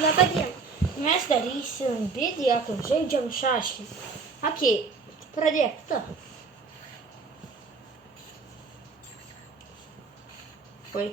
Labą dieną. Mes darysim video, kaip žaidžiam šaškį. Okei, pradėk tu. Oi.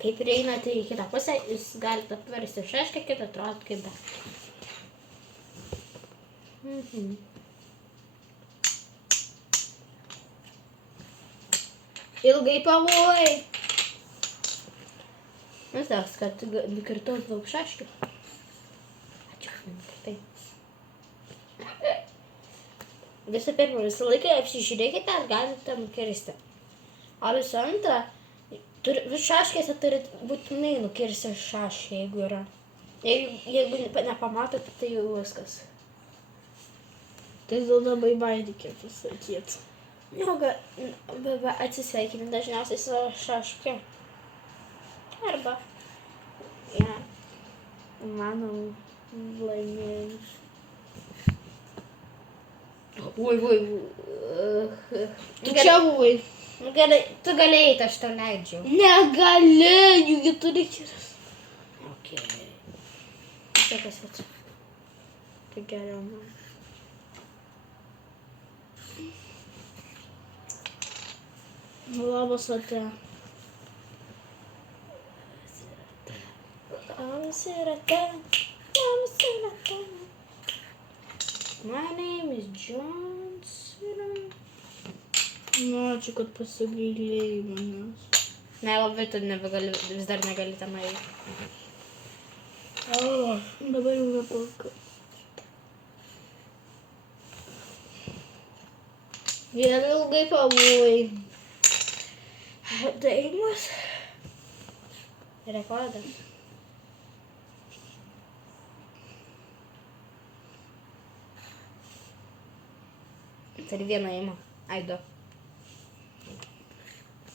Kai prieinate į kitą pusę, jūs galite apversti šaškę, kitą atrodo kaip dar. Ilgai pavojai. Mes dar, kad nukirtau daug šaškių. Ačiū, nenukirtai. Visų pirma, visą laiką apsižiūrėkite, ar galite nukirsti. O visų antra, šaškėse turit būtinai nukirsti šaškę, jeigu yra. Jeigu nepamatote, tai jau viskas. Tai gal labai baidykė pasakyti. Atsisveikini dažniausiai su šaške. Arba, Manau, laimėjus. Ui. Tu čia buvai. Gerai, tu galėjai, aš tau leidžiu. Negalėjau, gi turi kiras. Okei. Tai kas va čia? Tai geriau man. Labas, ate. Labas yra ten. Labas yra ten. My name is John Cena. Nu, ačiū, kad pasigailėjai manęs. Ne, labai tu vis dar negali tam eiti. Dabar jau nepalka. Vėl ilgai pavojai. Daimas. Rekordas. Turi vieną įimą. Ai, du.